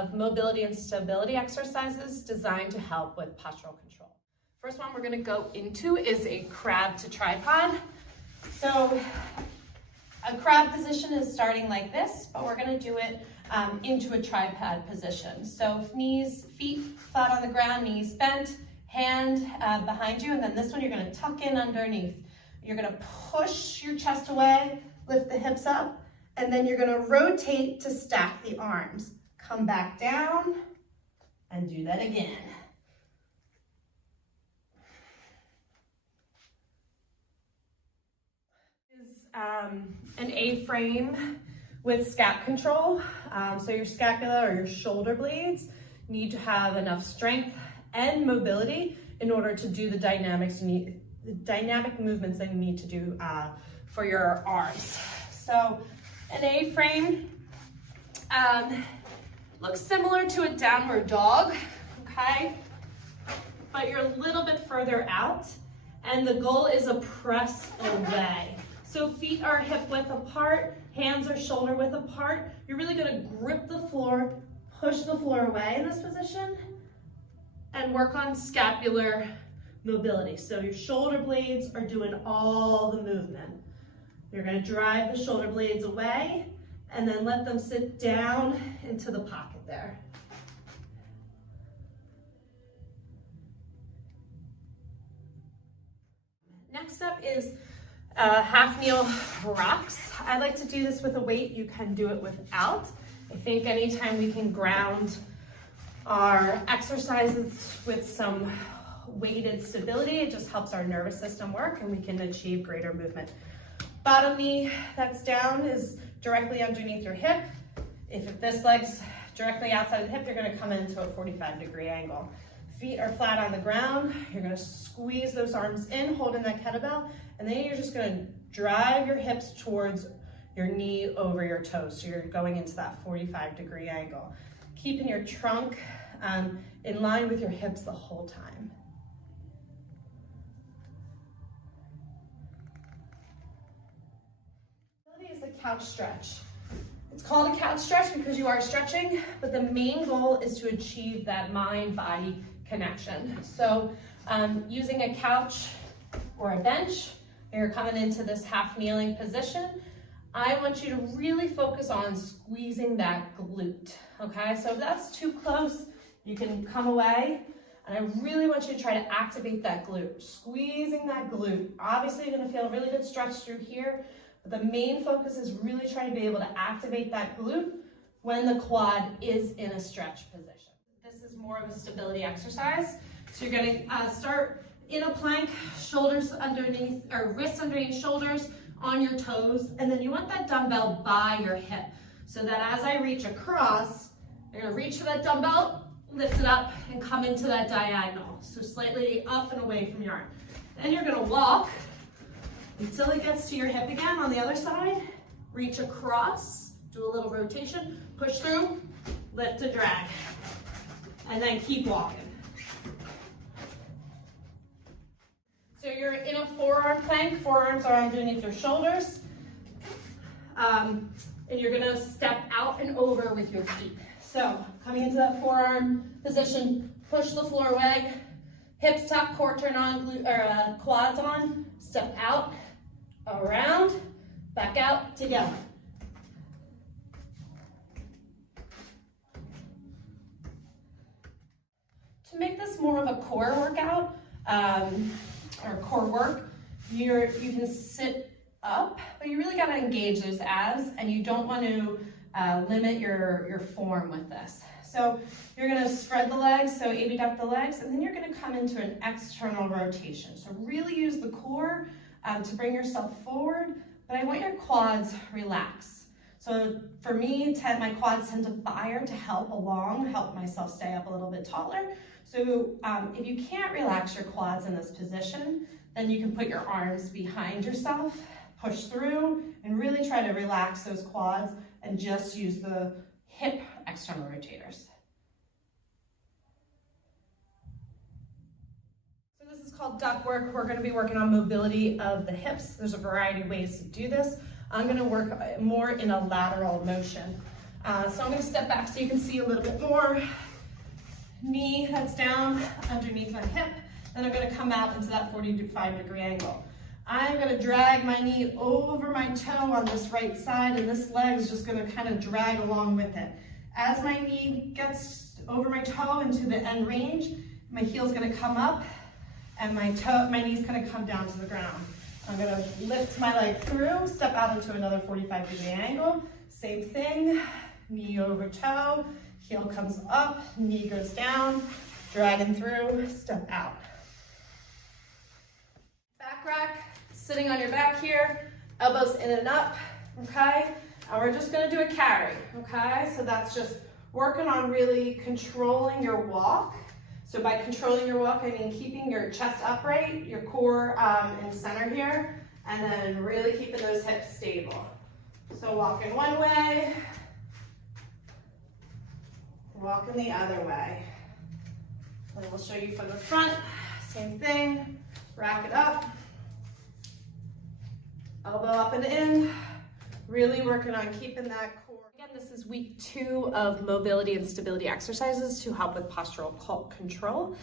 of mobility and stability exercises designed to help with postural control. First one we're going to go into is a crab to tripod. So a crab position is starting like this, but we're going to do it into a tripod position. So feet flat on the ground, knees bent, hand behind you, and then this one you're going to tuck in underneath. You're going to push your chest away, lift the hips up, and then you're going to rotate to stack the arms. Come back down and do that again. This is an A-frame with scap control. So your scapula or your shoulder blades need to have enough strength and mobility in order to do the dynamic movements that you need to do for your arms. So an A-frame looks similar to a downward dog, okay? But you're a little bit further out, and the goal is a press away. So feet are hip width apart, hands are shoulder width apart. You're really gonna grip the floor, push the floor away in this position, and work on scapular mobility. So your shoulder blades are doing all the movement. You're gonna drive the shoulder blades away and then let them sit down into the pocket there. Next up is half kneel rocks. I like to do this with a weight. You can do it without. I think anytime we can ground our exercises with some weighted stability, it just helps our nervous system work and we can achieve greater movement. Bottom knee that's down is directly underneath your hip. If this leg's directly outside of the hip, you're going to come into a 45-degree angle. Feet are flat on the ground. You're going to squeeze those arms in, holding that kettlebell, and then you're just going to drive your hips towards your knee over your toes. So you're going into that 45-degree angle. Keeping your trunk in line with your hips the whole time. Is the couch stretch. It's called a couch stretch because you are stretching, but the main goal is to achieve that mind-body connection. So using a couch or a bench, you're coming into this half kneeling position. I want you to really focus on squeezing that glute, okay? So if that's too close, you can come away, and I really want you to try to activate that glute, squeezing that glute. Obviously, you're gonna feel a really good stretch through here, but the main focus is really trying to be able to activate that glute when the quad is in a stretch position. This is more of a stability exercise. So you're gonna start in a plank, shoulders underneath, or wrists underneath shoulders, on your toes, and then you want that dumbbell by your hip, so that as I reach across, you're gonna reach for that dumbbell, lift it up, and come into that diagonal. So slightly up and away from your arm. Then you're gonna walk until it gets to your hip again on the other side, reach across, do a little rotation, push through, lift to drag, and then keep walking. So you're in a forearm plank, forearms are underneath your shoulders, and you're gonna step out and over with your feet. So coming into that forearm position, push the floor away, hips tuck, core turn on, quads on, step out, around, back out, together. To make this more of a core workout, or core work, you can sit up, but you really gotta engage those abs, and you don't want to limit your form with this. So you're gonna spread the legs, so abduct the legs, and then you're gonna come into an external rotation. So really use the core to bring yourself forward, but I want your quads relaxed. So for me, my quads tend to fire to help myself stay up a little bit taller. So if you can't relax your quads in this position, then you can put your arms behind yourself, push through, and really try to relax those quads and just use the hip external rotators. So this is called duck work. We're going to be working on mobility of the hips. There's a variety of ways to do this. I'm going to work more in a lateral motion. So I'm gonna step back so you can see a little bit more. Knee that's down underneath my hip. Then I'm gonna come out into that 45-degree angle. I'm gonna drag my knee over my toe on this right side, and this leg is just gonna kind of drag along with it. As my knee gets over my toe into the end range, my heel's gonna come up, and my knee's gonna come down to the ground. I'm gonna lift my leg through, step out into another 45-degree angle. Same thing, knee over toe, heel comes up, knee goes down, dragging through, step out. Back rack, sitting on your back here, elbows in and up, okay? And we're just gonna do a carry, okay? So that's just working on really controlling your walk. So by controlling your walk, I mean keeping your chest upright, your core in center here, and then really keeping those hips stable. So walking one way, walking the other way. And we'll show you from the front, same thing, rack it up, elbow up and in, really working on keeping that core. Again, this is week 2 of mobility and stability exercises to help with postural control.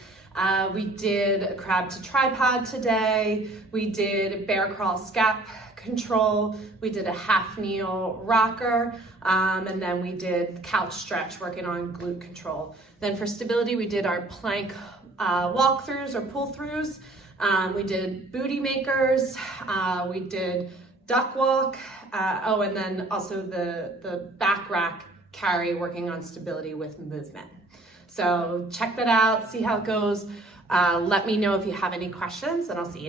We did a crab to tripod today. We did bear crawl scap control. We did a half kneel rocker. And then we did couch stretch, working on glute control. Then for stability, we did our plank walk-throughs or pull-throughs. We did booty makers. We did duck walk. And then also the back rack carry, working on stability with movement. So check that out, see how it goes. Let me know if you have any questions, and I'll see you.